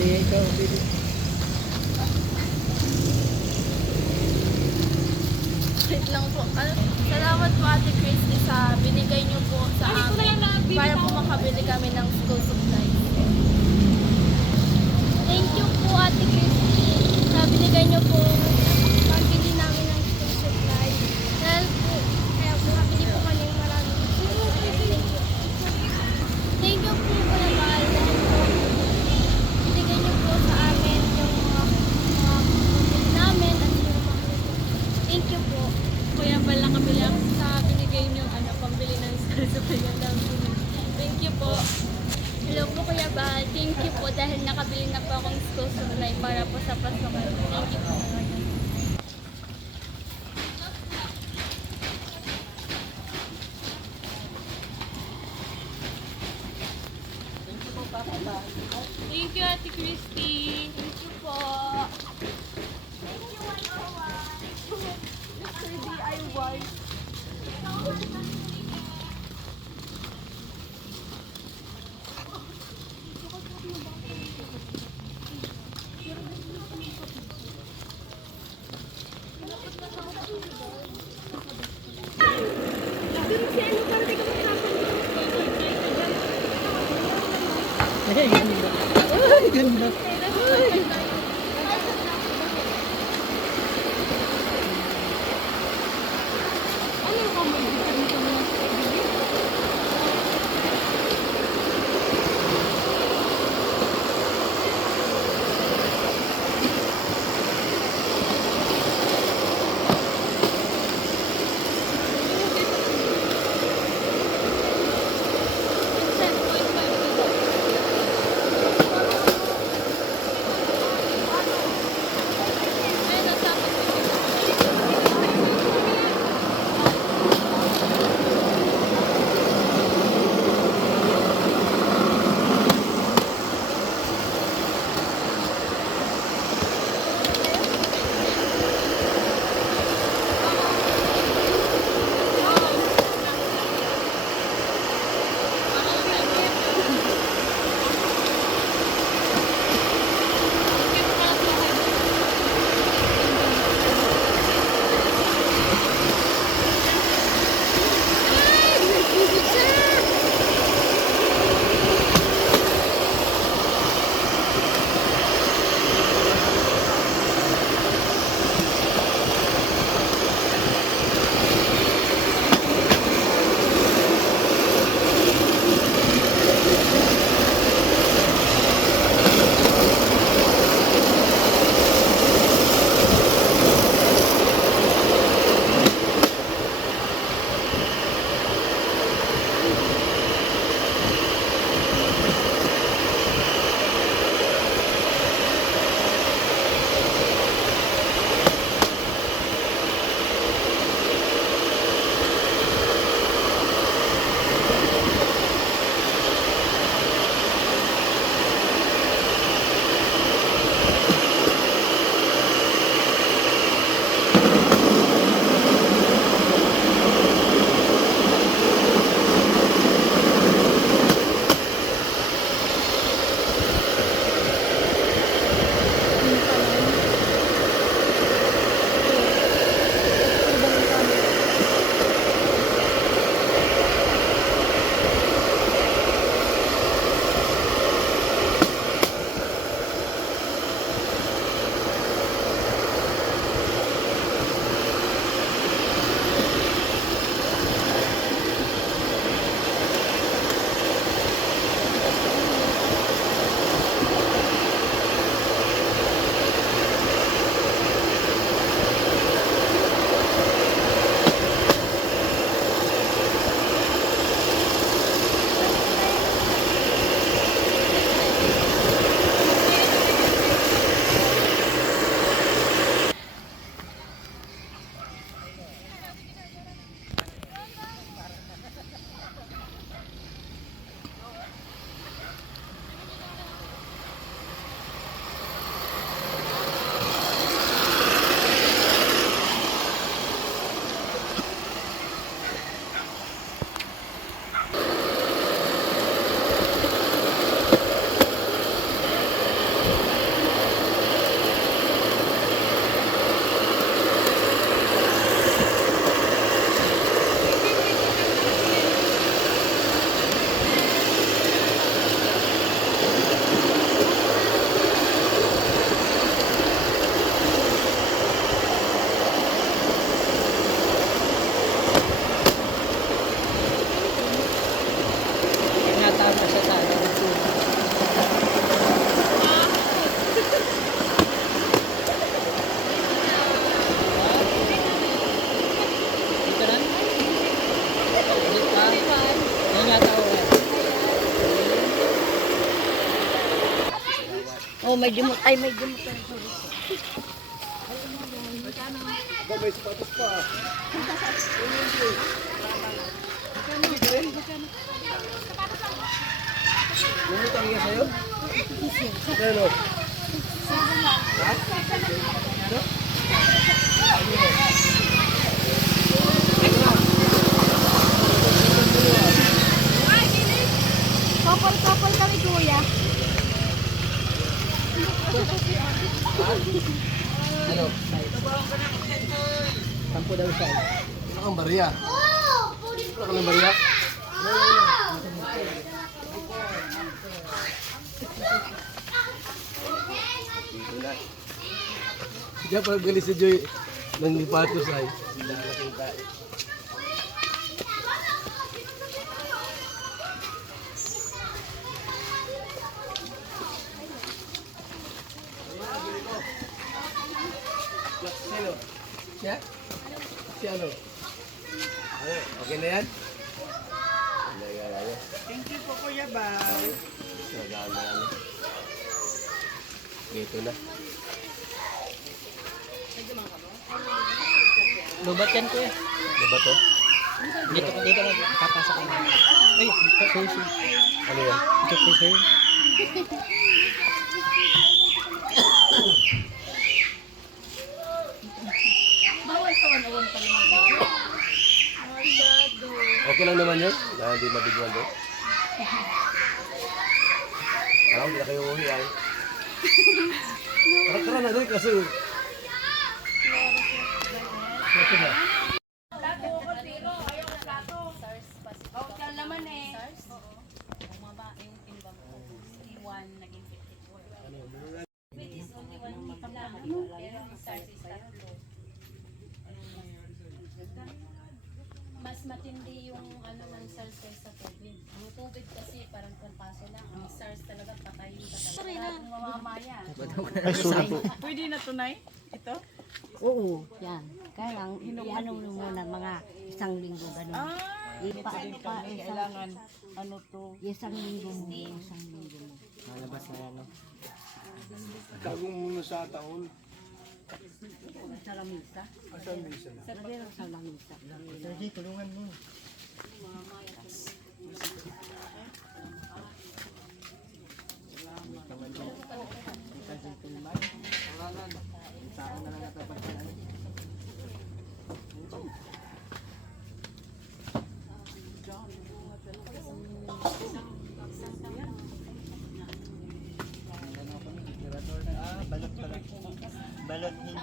Sige, ikaw, baby. Wait lang po. Salamat po Ate Christy sa binigay niyo po sa amin para po makabili kami ng school supplies. Thank you po Ate Christy sa binigay niyo po pambili namin ng school supplies. Dahil po, kaya po nakabili po kami ng maraming supplies. Thank you po Kuya Bal dahil po binigay niyo po sa amin yung mga pambili namin at yung mga thank you po. Kuya Bal, nakabili ako sa binigay niyo pambili ng school supplies namin. Thank you po. Hello po Kuya Bal. Thank you po dahil nakabili na po akong school supply para po sa pasukan. Thank you po. Thank you Ate Christy. Thank you po. Thank you 101. Mr. DIY. Ay, ganda. Ay, ganda. Ay. Oh, may dimot. Ay, may dimot. Ba, may sapatos pa. Lumutang niya sa'yo? Ano? Couple kami, kuya. Ano? Sampo daw siya. Ano kang bariya? Ano kang bariya? Diyan pag galis si Joy ng lipatos ay sinalaking tayo. Sino? Siya? Si ano? Ano? Okay na yan? Thank you po, Kuya Bao. Ito na. Lubat yan, Kuya. Ano ba to? Dito na. Papasok ko na. Ay, sushi. Ano yan? Ito sa'yo. Bawal ka 101 pa naman. Masyado. Okay lang naman yun? Na hindi mabigyan doon? Parang hindi na kayo uwi ay. Tara na doon kasi. Ito na. Plato ko, pero ayaw na plato. SARS pa si Pao. Kaya naman eh. SARS? Oo. Bumaba yung timbang ko. 3-1, naging 54. It is only 1 week lang. Pero yung SARS is tatlo. Mas matindi yung ano ng SARS kaysa COVID. Ang COVID kasi parang kampaso lang. Ang SARS talaga patayin ka talaga. Sorry na. Mamamaya. Ay, sorry po. Pwede na tunay? Ito? Oo, yan. Kaya lang, i-ano mo muna mga isang linggo ganun. Ipa Kailangan ano to? isang linggo mo, isang linggo mo. Malabas na yan, no? Tagong muna sa taon. Sa lamisa. Asan misa na? Sabi lang sa lamisa. Sergi, tulungan mo. Balot pala. Balot hindi.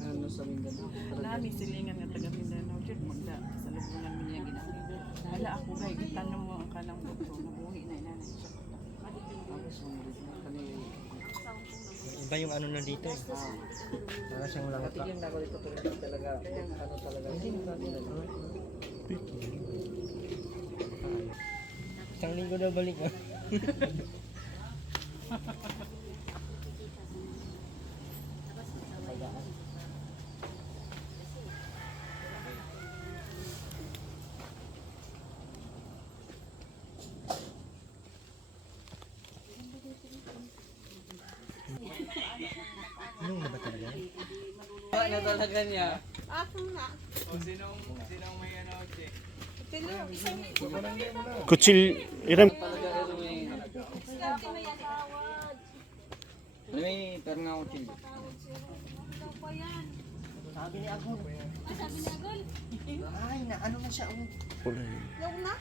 Ano sa Mindanao? Nami silingan nga taga Mindanao jud magda sa lubungan mi niya ginamit. Wala ako gay gitanong mo ang kanang doktor nabuhi na inanay siya. Iba yung ano na dito eh. Para siyang lang. Patigyan na ako dito talaga. Ano talaga. Isang linggo na balik mo. Yung na ba talaga? Ano talaga niya? Kutsil, iram. May tarnga ko chili. Sabi ni Agol. Sabi ni Agol, Ay, na ano na siya. yung na?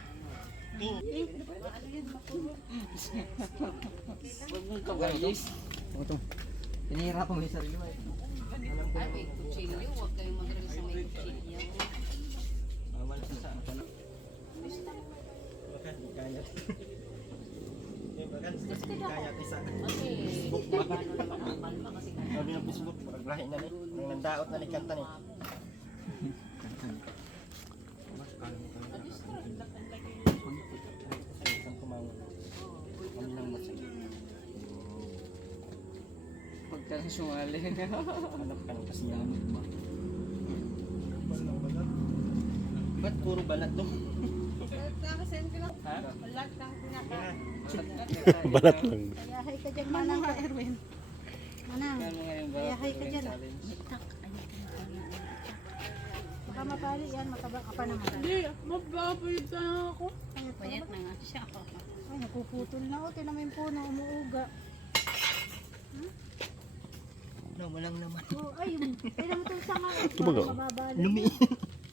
Huwag mong kawagis. Ito. Pinahirap mo yung sarili mo eh. Ay, may kutsilyo. Huwag kayong mag-release sa may kutsilyo. Bawal siya sa ano. Bakan, kaya. Bakan, kaya isa. Kasi, Sabi ng Facebook, paglahi na ni. Nang nandaot na ni kanta ni. Pagka sumali. Hanap ka ng kasiyamit ba? Ba't puro balat to? Balat lang. Ayahay ka dyan, manang ka, Erwin. Manang, ayahay ka dyan. Baka mapali yan, mataba ka pa naman. Hindi, mababayad na ako. Payat na nga siya. Ay, napuputol na. O, tinan mo yung puno, umuuga. No, walang naman. Oh, ay, tinan mo itong sanga. Tumaga. Mababali. Lumiin.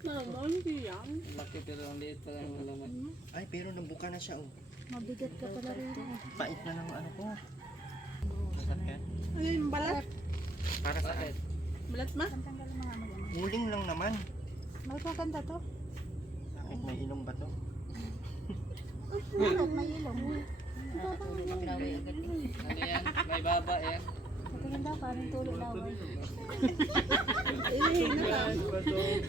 Naman, hindi yan. Ay, pero nabuka na siya, oh. Mabigat ka pala rin. Pait na ng ano ko. Ay, balat. Para saan? Balat ma? Muling lang naman. Magkakanta to. Bakit may ilong ba to? Bakit may ilong? May baba yan. Tingin daw, parang tulo laway.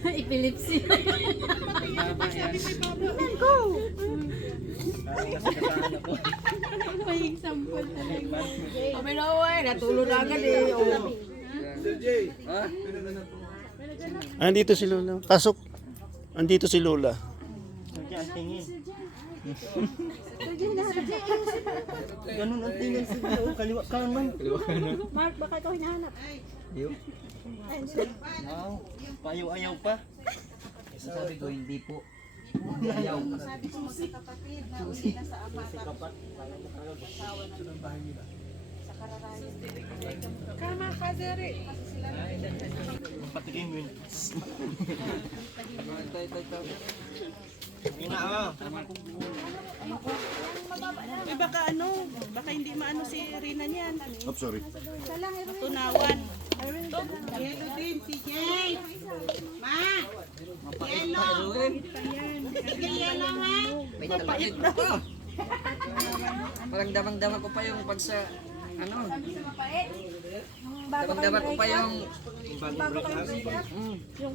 Epilepsy. Tingnan ko! Parang nasagataan ako. May example talaga. Kami na uwi, natulo na agad eh. Andito si Lola. Pasok. Andito si Lola. So, diyan, tingin. Sir Jay, hinahanap Jay, ayusin mo. Ganun ang tingin siya, oh. Kaliwa kanan. Mark, baka ikaw hinahanap. Yo. Ay, hindi. Wow. Payaw-ayaw pa. Sabi ko, hindi po. Ayaw. Patikin mo yun. Ina, oh. Eh baka ano, baka hindi maano si Rina niyan. Oh, sorry. Tunawan. Mapait na po. Parang damang-dama ko pa yung pag sa, ano, damang-dama ko pa yung, Bago kayo siya. yung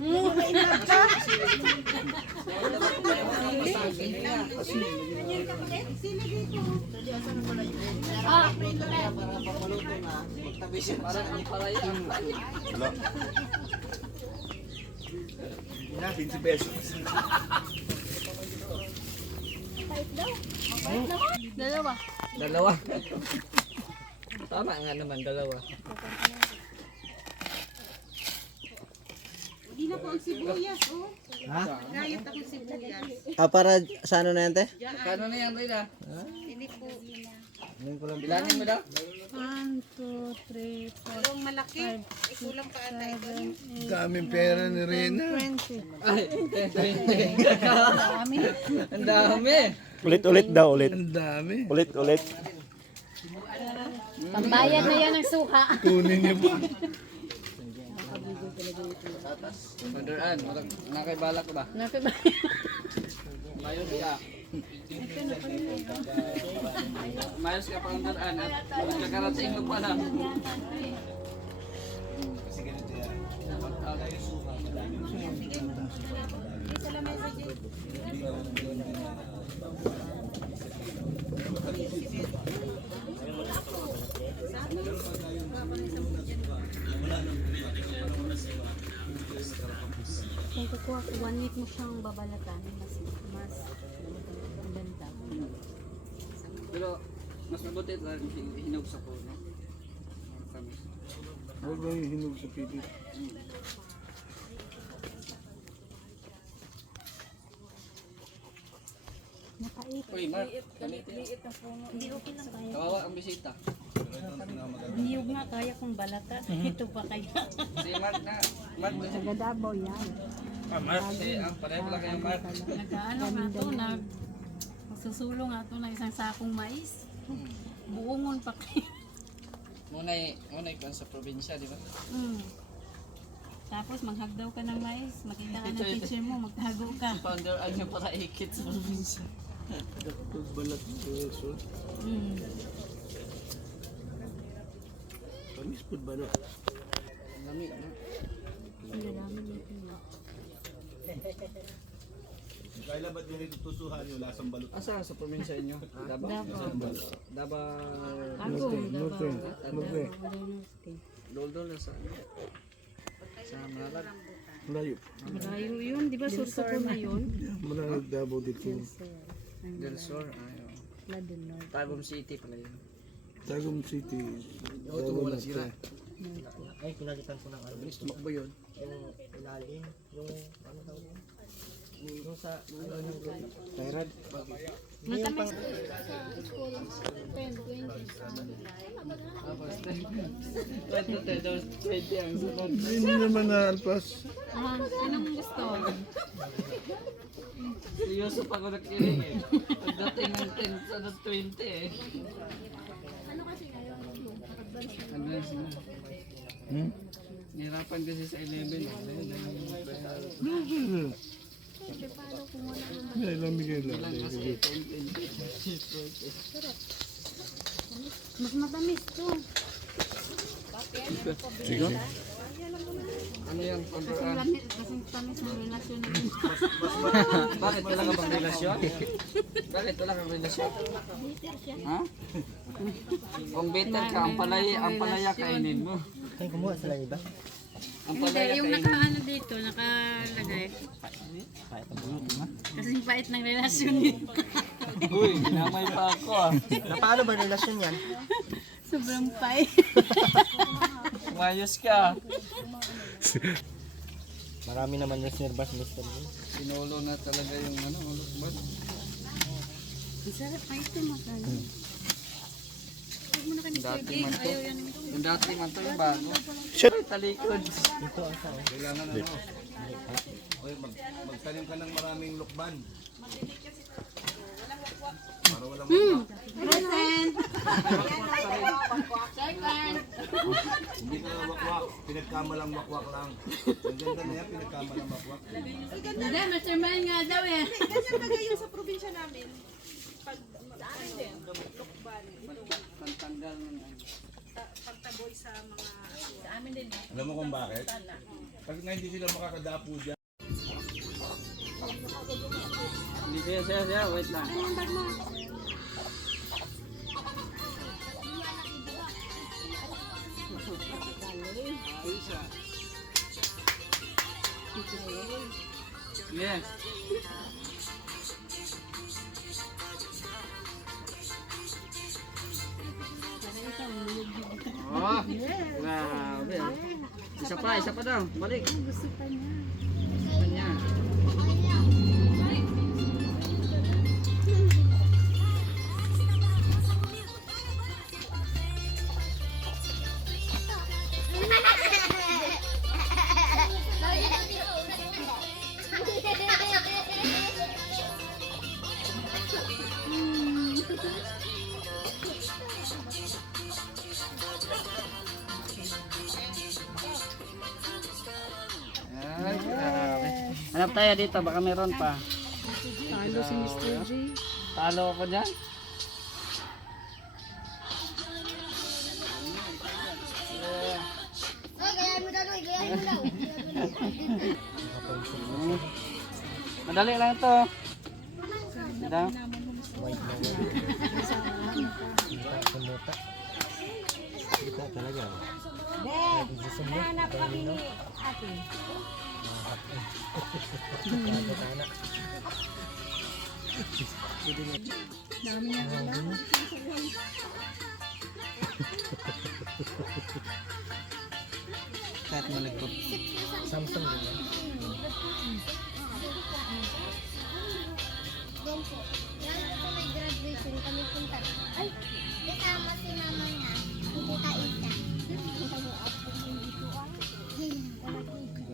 parang ano pala yun. Wala. Ina, 50 pesos. Dalawa. Dalawa. Tama nga naman, dalawa. Para sa ano na yan, te? Kano na yan, Rina? Bilangin mo daw? 1, 2, 3, 4, Yung malaki. Ikulang pa ata ito. Daming pera ni Rina. 20. Ay, 20. Ang dami. Ulit-ulit daw, ulit. Ang dami. Ulit-ulit. Pambayad na yan ng suka. Kunin niyo po. Maduran, nakaibalak ko ba? Mayos ka. Mayos ka pang daraan at magkakarating mo pa lang. Kung kukuha ko 1 week mo siyang babalatan, mas maganda. Pero mas mabuti lang hinog sa puno. Kami. Huwag lang yung hinog sa pilit. Napait. Uy, Mark, gamitin. Hindi okay lang kaya. Kawawa ang bisita. Niyog nga kaya kung balatan. Ito pa kaya. Si Mark na, Mark na. Nagadabaw yan. Mark, si ang pareho lang kayo Mark. Nag-ano nga to, magsusulong nga to ng isang sakong mais. Buongon pa kayo. Muna'y kung sa probinsya, di ba? Tapos maghagdaw ka ng mais, makita ka ng teacher mo, magtago ka. Founder, ano para ikit sa probinsya. Balat ng peso. Mm. Pamis po ba no? Lami, ano? Kailan ba't yung tutusuhan yung lasang balot? Asa sa probinsya inyo? Davao. Davao. Norte. Doldol na sa ano? Sa Malag. Malayo. Malayo yun, di ba? Sursuro na yun. Malayo Davao dito. Del Sur. Tagum City pala yun. Tagum City. Davao na sila. Ay, pinalitan ko ng ano. Tumakbo yun. Yung ilalim. Yung ano tawag yun? Yung sa ano yung Tyrad. Hindi yung pang... Hindi naman na alpas. Anong gusto? Seryoso pa ako nakikinig eh. Pagdating ng 10 sa 20 eh. Advance na. Nihirapan kasi sa 11. Hindi, lamigay lang. Mas matamis to. Sige. Ano yung Kasing tamis ng relasyon natin. Bakit wala ka bang relasyon? Bakit wala kang relasyon? Ha? Kung bitter ka, ang palaya kainin mo. Kaya kumuha sila iba? Ang palaya Yung kainin. nakaano dito, nakalagay. Kasing pait ng relasyon niya. Uy, ginamay pa ako ah. Na paano ba relasyon yan? Sobrang pait. Umayos ka. Marami naman yung sirbas, Mr. Lee. Sinulo na talaga yung ano, ulot-bot. Ang sarap pa ito, makano. Huwag mo na kami Dati sige. man to. Ayaw yan. Yung dati man to yung bago. Shit. Ay, talikod. Ito ang sao. Kailangan ano. Oy, magtanim ka ng maraming lukban. Para walang Present! Hindi ka na wakwak. Pinagkamalang wakwak lang. Ang ganda na yan, pinagkamalang wakwak. Hindi, mastermind nga daw eh. Pantanggal ng ano. Alam mo kung bakit? Kasi nga hindi sila makakadapo dyan. Hindi siya, wait lang. Yes. Oh, grabe. Isa pa daw. Balik. Gusto pa niya. Ay, grabe. Hanap tayo dito, baka meron pa. Talo si Mr. J. Talo ako dyan. Madali lang ito. Diba? Hanap kami ni ate. Dami niya pala. Kahit malikot. Samsung din yan. Yan po. Yan po may graduation kami punta. Ay, kasama si mama niya. Hindi ka isa.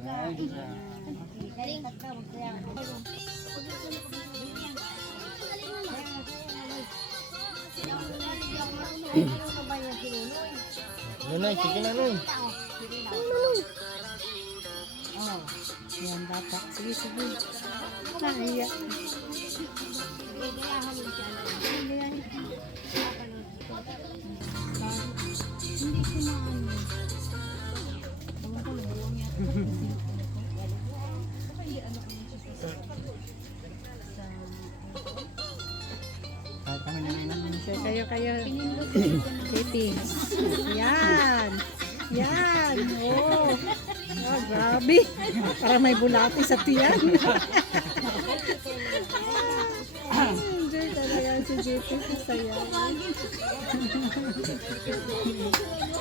Ay, grabe. Galing ka ka magkaya. Nunoy, sige na Noy. Oh, yan bata. Sige, sige. Nahiya. Hindi ko na ano. Kahit kami na Kayo. Katie. Yan. Yan. Oh. Oh, grabe. Para may bulati sa tiyan. Enjoy talaga si JP sa saya.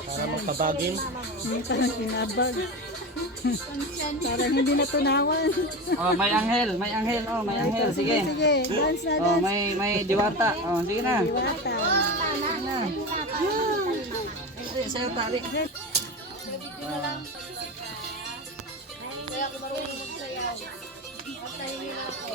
Para magpabagin. Parang kinabag. Parang hindi natunawan. Oh, may anghel. Oh, may anghel. Sige. Sige, dance na Oh, dance. may diwata. Oh, sige na. Diwata. Ay, sa'yo tarik. Kaya ako marunong magsayaw. Patayin nila ako.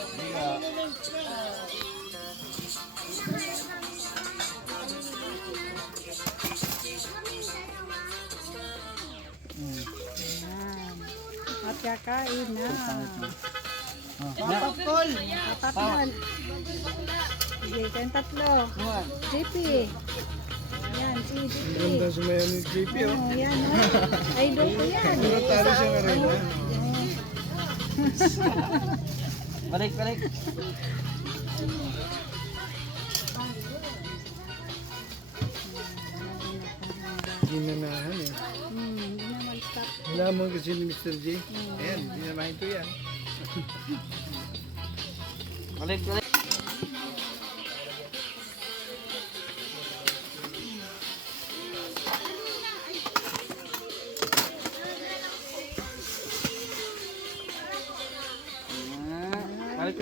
At kakain na. Popcorn. Apat yan. Sige, kayong tatlo. JP. Yan, si JP. Ganda sumayan ni JP, oh. Oh, yan, oh. Idol ko yan. Talo siya nga rin, ha? Balik. Ginanahan, eh. Hindi naman stop. Wala mo kasi ni Mr. J. Ayan, ginanahan ko yan. Balik.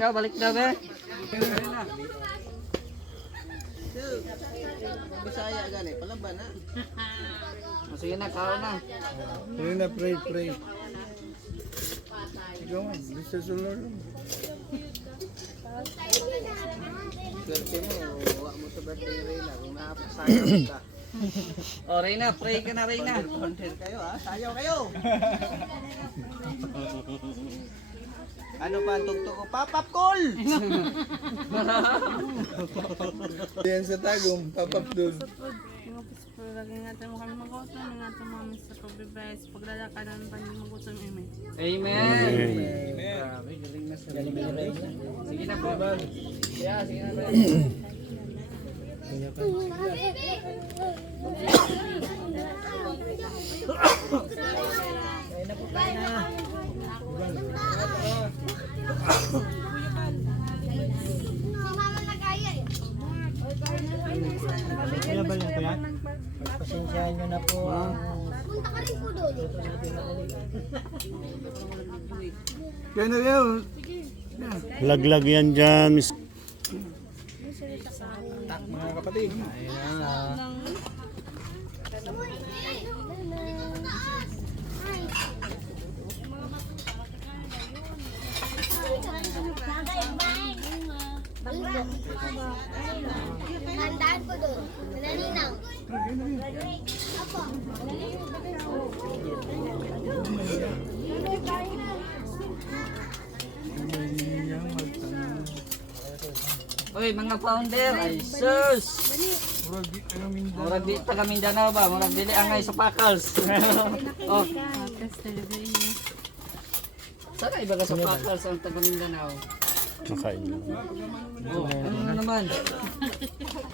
Balik daw, be. Bisaya gani, palaban na. Sige na, kao na. Pray na, pray. Ikaw nga, Mr. Solar. Swerte mo, huwag mo sa birthday ni Reyna. Kung nakapasaya ka. O, Reyna, pray ka na, Reyna. Content kayo, ha? Sayaw kayo. Ano pa ang tugtog ko? Papap call! Yan sa tagong, papap doon. Lagi natin mo kami mag-utom, ingatan mo kami sa pagbibayas, paglalakad namin pa yung mag-utom, amen. Amen. Grabe, galing na sa Reyna. Sige na po. Sige na po. Pasensyahan nyo na po. Punta ka rin po doon. Kaya na yan. Laglag yan dyan, Miss. Mga kapatid. Tandaan ko doon. Naninang. Ako. Uy, mga founder, ay sus! Murag di taga Mindanao ba? Murag dili angay sa Pakals. Oh, sana iba ka sa Pakals ang taga Mindanao. Makain na. Oh, ano na naman?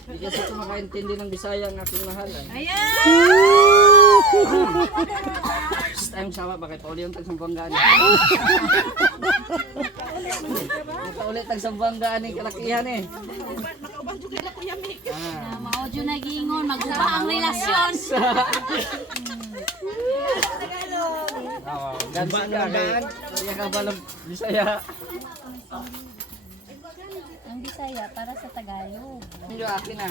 Hindi kasi ito makaintindi ng Bisaya ang aking mahal. First time sama ba kay Pauli yung tagsambanggaan? Ulit tagsambanggaan ni kalakihan eh. Maudyo na gingon, magsuba ang relasyon. Gansi ka kay Kaya ka ba ng Bisaya? Ang Bisaya para sa Tagalog. Hindi akin na.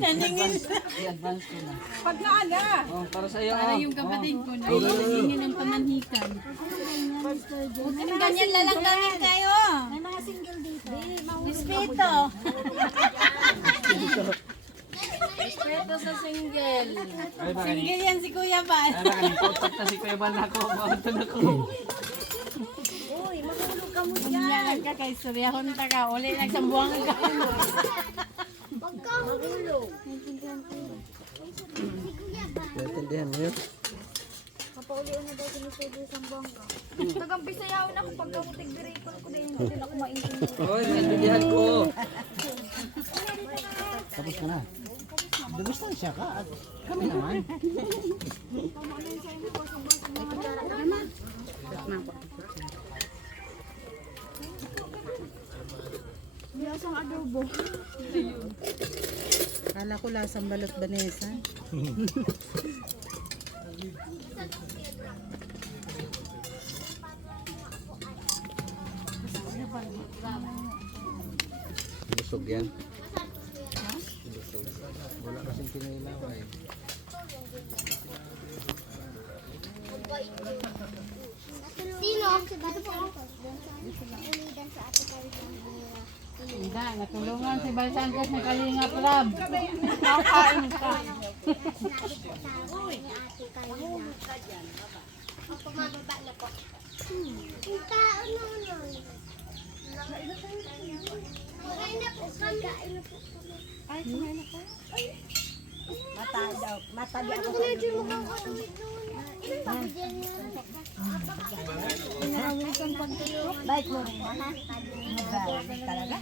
Naningin. I-advance ko na. Pag naana! Oh, para sa iyo. Para yung kapatid ko na hingin ng pamanhikan. Huwag kami ganyan lalanggamin kayo. May mga single dito. Respeto. Respeto sa single. Ay, baka ni. Single yan si Kuya Bal. Ay, baka ni. Pautak na si Kuya Bal na ako. Pautak na ako. Uy, mahulog ka mo dyan. Umiyakan ka kay Suryahon ta ka. Uli nagsambuang ka. Huwag ka mahulog. Naintindihan mo yun? Kapaulian na daw sinusubo sa bangka. Nagampisayawan ako pagkamutig direko ko din hindi na ako maintindihan. Oy, naintindihan ko. Dumistansya ka at kami naman. Lasang adobo. Kala ko lasang balot Vanessa. Busog yan. Busog. Wala kasing kinilaw eh. Sino? Dito po ako. Ulidan sa ate Hindi, natulungan si Balsangkos na Kalinga Prab. Kakain ka. Ako mababa na po. Ang kaon naman. Kumain na po kami. Ay, kumain na po. Matabi ako. Bait mo rin, ha? Talaga?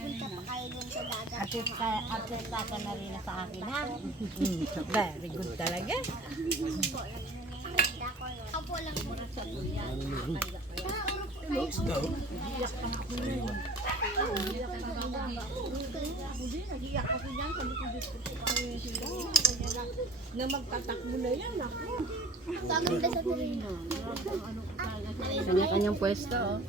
Artista ka na rin sa akin, ha? Very good talaga. Ako lang po. Na magtatakbo na yan, ako. Paganda sa Torino. Kanya-kanyang pwesto, oh.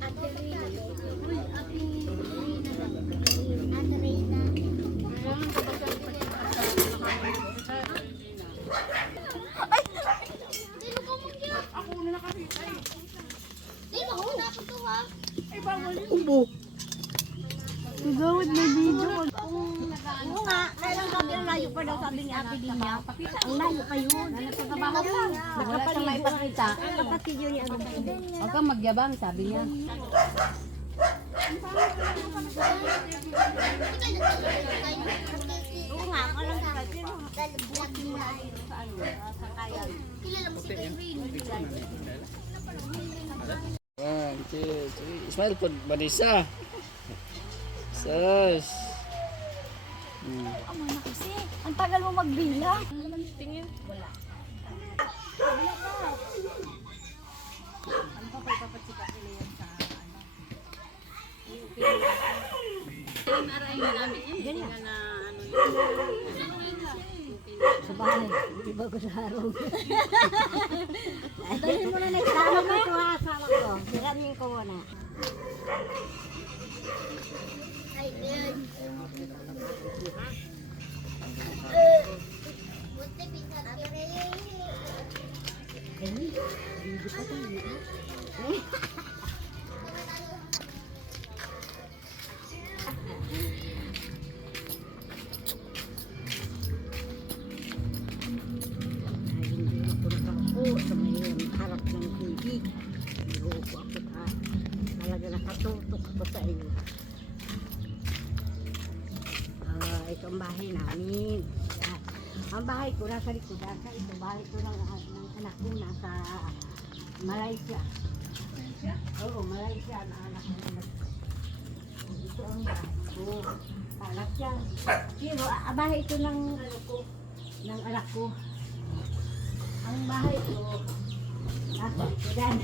Ate Rina. Ate Rina. Ay! Sino ka mag-iyak? Ako na nakakita eh. Sino ako na ako to ha? Ay, bawal yun. Ubo. Gagawin na video. Oo nga, kailan sabi ang layo pa daw sabi ni Ate Dinya. Ang layo pa yun. Nagtatrabaho ka. Wala kang maipakita. Kapatid yun ni Ate Dinya. Huwag kang magyabang, sabi niya. Oo nga, ako lang sa akin. Vlog mo na. Kilala mo si Irene. Smile po, Vanessa. Sus. Amo na kasi. Ang tagal mo magbilang. Sa bahay, di ba ko sa harong? Dahil mo na nagsama ko ito ha, asawa ko. Siramin ko muna. Ay, yun. Buti pinatire. Hindi pa tayo. Sa may harap ng TV. Nag-uupo ako ha. Talaga nakatutok ako sa iyo. Ito ang bahay namin. Yan. Ang bahay ko nasa likodan. Ito bahay ko ng anak ko nasa Malaysia. Oo, Malaysia ang anak ko. Ito ang bahay ko. Anak yan. Pero bahay ito ng ano ko, ng anak ko. Ang bahay ko nasa likodan.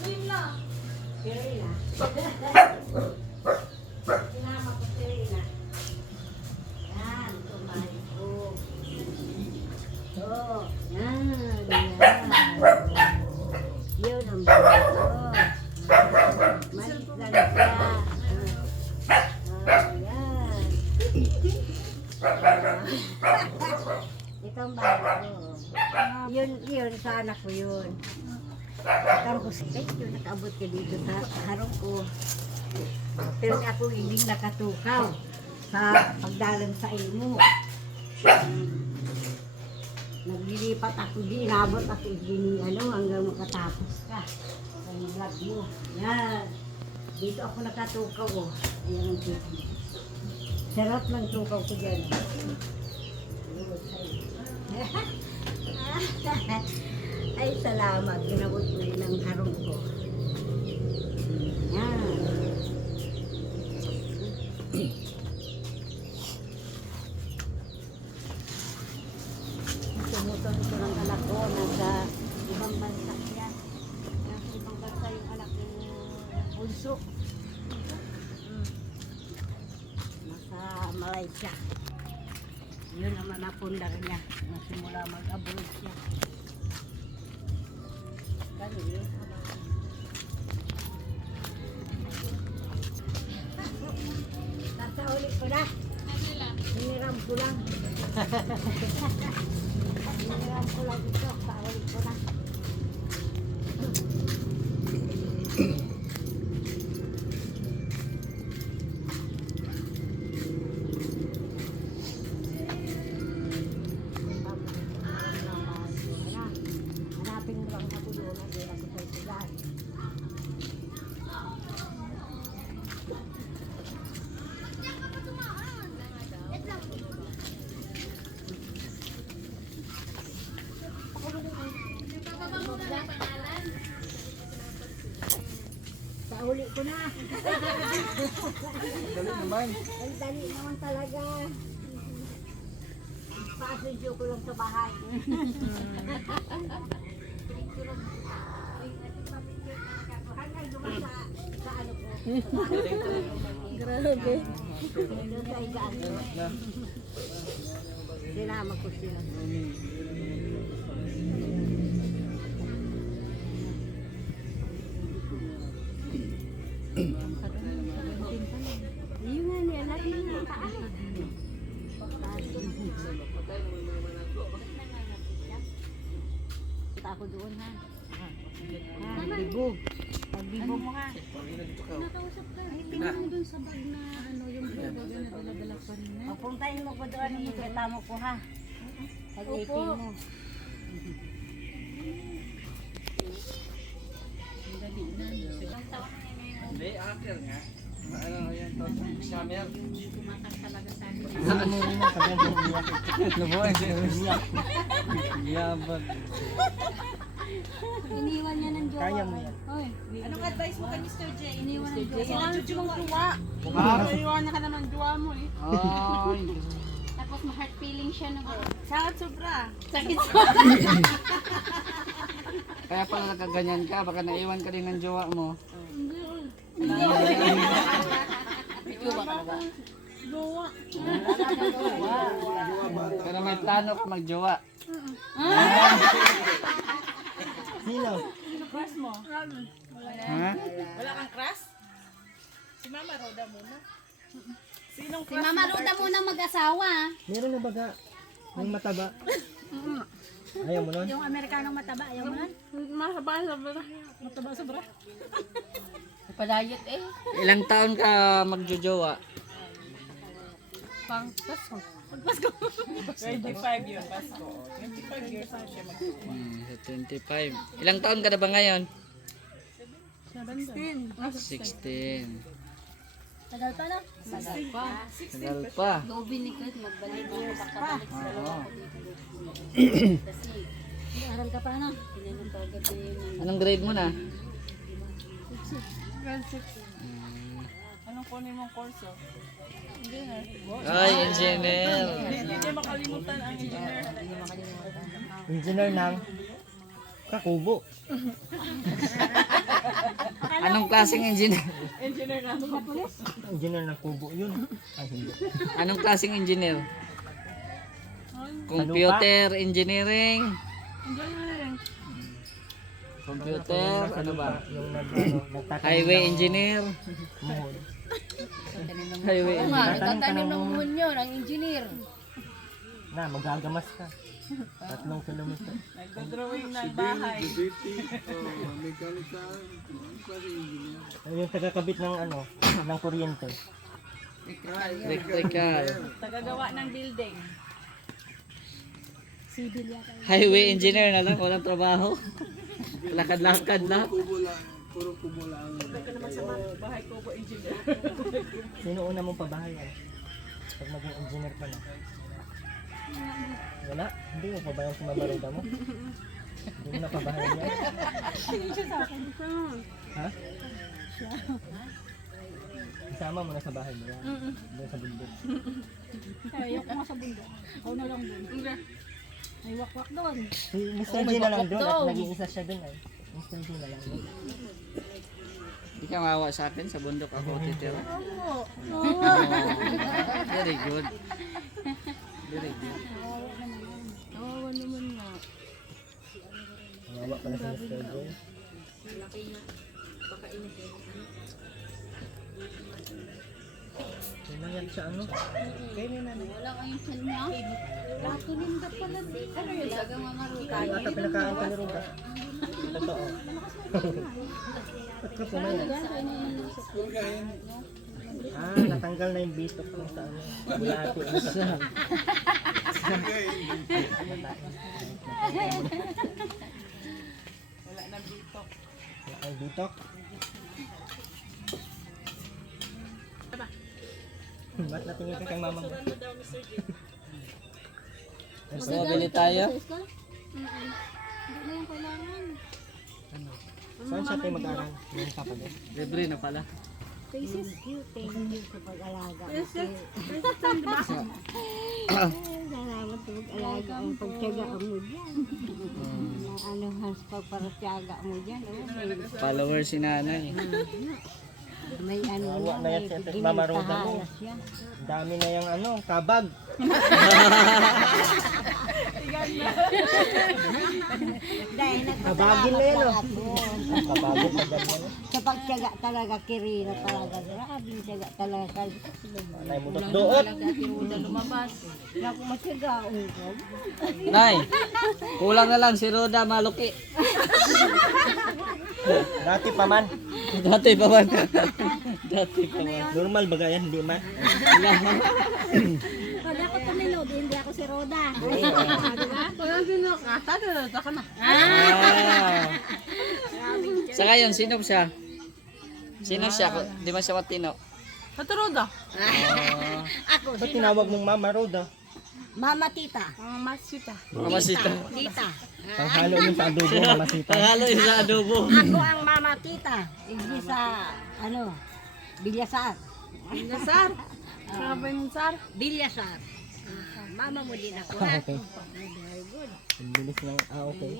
Kirina. Sinama ko Kirina. Yan, ito ang bahay ko. Ito, yan, yan. Yun ang bahay ko. Maliit lang siya. Yan. Ito ang bahay ko. Yun, sa anak ko yun. Tapos, yun, nakaabot ka dito sa harong ko. Pero ako hindi nakatukaw sa pagdalang sa imo. Naglilipat ako di, inabot ako din hanggang makatapos ka. Ang vlog mo. Yan. Dito ako nakatukaw, oh. Ayan ang tito. Sarap ng tukaw ko dyan. Ay, salamat. Ginabot mo rin ang harong ko. Oo, nasa ibang bansa siya. Nasa ibang bansa yung anak ng bunso. Nasa Malaysia. Yun naman napundar niya. Nasimula mag-abroad siya. Ganun. Nasa ulit ko na. Hiniram ko lang. Hiniram ko lang ito. Sa ulit ko na. Hanapin mo lang ako doon. Hindi ako sa sila. Sa uli ko na. Dali naman. Ang dali naman talaga. Pasadyo ko lang sa bahay. Hanggang duman sa ano ko. Grabe. Doon sa igaan ko. Sinama ko sila. Yun nga niya, lagi niya taas. Kita ako doon ha. Pagbibog. Pagbibog mo ha. Nakausap ka. Ay, tingnan mo dun sa bag na ano yung baga na dala-dala pa rin na. Pagpuntahin mo ko doon yung kita mo ko ha. Pag-18 mo. Hindi, akir nga. Ano yan to? Summer. Ano mo? Yabag. Iniwan niya ng jowa. Kaya mo yan. Oy, Anong advice mo kay Mr. J? iniwan ng jowa. Kailangan jumang tuwa. Iwan na ka naman jowa mo eh. Ay. Tapos ma-heart feeling siya na ba? Sakit sobra. Sakit Kaya pala nagkaganyan ka, baka naiwan ka din ng jowa mo. jowa. Pero may plano ka magjowa. Sino? Crush mo? Ha? Wala kang crush? Si Mama Roda muna. Sinong Si crush Mama mo? Roda muna mag-asawa. Meron na baga? Yung mataba? Ayaw mo nun? Yung Amerikanong mataba, ayaw mo nun? Mahaba sobra. Mataba sobra. Palayot eh. Ilang taon ka magjojowa? Pang Pasko. 25 years Pasko. 25 years na siya mag 25. Ilang taon ka na ba ngayon? 16. 16. Tagal pa na? Tagal pa. Tagal pa. Lobi ni Kurt, magbalik pa. Oo. Kasi, aral ka pa na. Tinanong ko gabi ng Anong grade mo na? Grade 6. Anong kunin mong kurso? Engineer. Ay, engineer. Hindi niya makalimutan ang engineer. Engineer ng Kakubo. Anong klaseng engineer? Engineer na ako. Engineer ng Kubo yun. Ay, hindi. Anong klaseng engineer? Computer engineering. Engineering. Computer, ano ba? Yung nagtatanim Highway ng engineer. muhon. Highway Oo nga, engineer. nagtatanim ng muhon yun, ang engineer. Na, magagamas ka. 3 kilometer. Nagdodrawing ng bahay. Ay, yung tagakabit ng ano, ng kuryente. Electrical. Tagagawa ng building. Highway engineer na lang, walang trabaho. Lakad-lakad lang. Bahay ko po engineer. Sino una mong pabahayan? Pag maging engineer ka na. Wala? Hindi mo pabayan si Mama Roda mo? Hindi mo na pabahayan yan? Ha? Isama mo na sa bahay mo yan? Doon sa bundok. Ayoko nga sa bundok. Ako na lang bundok. May wakwak doon. Si Mr. G na lang doon at naging isa siya doon ay. Mr. G na lang doon. Hindi ka mawa sa akin, sa bundok ako titira. Oo. Very good. Very good. Kawawa naman nga. Nawa pala si Mr. G. Kailangan siya ano? Wala kayong chan niya. Tulinda pala dito. Ano yun? Lagang mga ruta. Ata pinakaan ka ni Ruda. Totoo. Ba't ka pumayat? Natanggal na yung bitok ko sa ano. Bulati. Wala na dito. Ang bitok. Ba't natingin ka kay mama mo? So, bili tayo. Hindi na yung kailangan. Saan siya tayo mag-aral? Yung kapatid. Libre na pala. Thank you sa pag-alaga. Salamat sa pag-alaga ang pagtiyagaan mo dyan. Ano hans pagparasyaga mo dyan. Follower si nanay. May ano Awa na yan may si Mama Rosa mo. ginitahalas yan. Dami na yung ano, kabag. Dahil Kabagin na yan, oh. ako. Kabagin pa dyan yan. Sa pagtiyaga talaga, Kirina talaga. Grabe yung tiyaga talaga. Anay mo doot. Lumabas. Naku matiyagaon ko. Nay, kulang na lang si Roda maluki. Dati pa man. Dati pa man. Dati pa man. Normal ba yan? Hindi man. Pag ako tumino, hindi ako si Roda. Kaya sino ka? Tata ka na. Saka yun, sino siya? Sino siya? Di ba siya matino? Katuroda. Ako, Ba't tinawag mong Mama Roda? Mama Tita. Ang masita. Mamasita. Tita. Panghalo mo sa adobo, mamasita. Panghalo yung sa adobo. Ako ang Mama Tita. Hindi sa, ano, Bilyasar. Sar. Sabay mo sar. Bilyasar. Mama mo din ako, ha? Okay. Ang bilis ng, okay.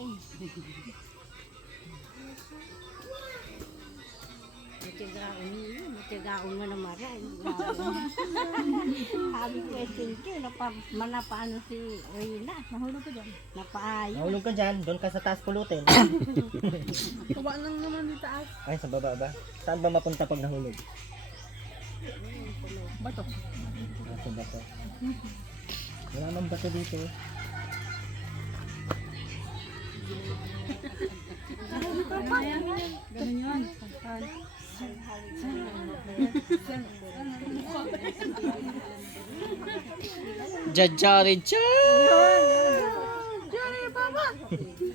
Matigaon mo na maray. Sabi ko, thank you. Manapaano si Rina. Nahulog ko dyan. Napaayo. Nahulog ka dyan, doon ka sa taas pulutin. Kuha lang naman dito taas. Ay, sa baba ba? Saan ba mapunta pag nahulog? Bato. Sa bato. Wala nang bato dito. Ganun yun. Jajari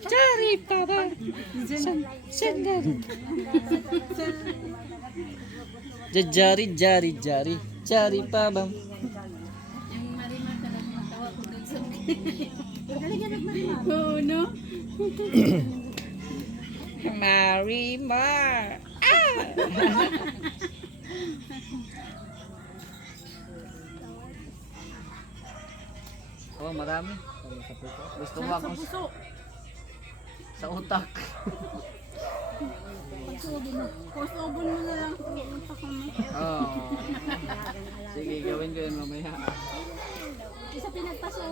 Jari Baba. Sandali. Jajari Jari Jari Jari Baba. Oo, no? Marimar. Oh, marami. Gusto mo ako sa utak. Post-oven mo na lang. Oh. Sige, gawin ko yun mamaya. Isa pinagpaso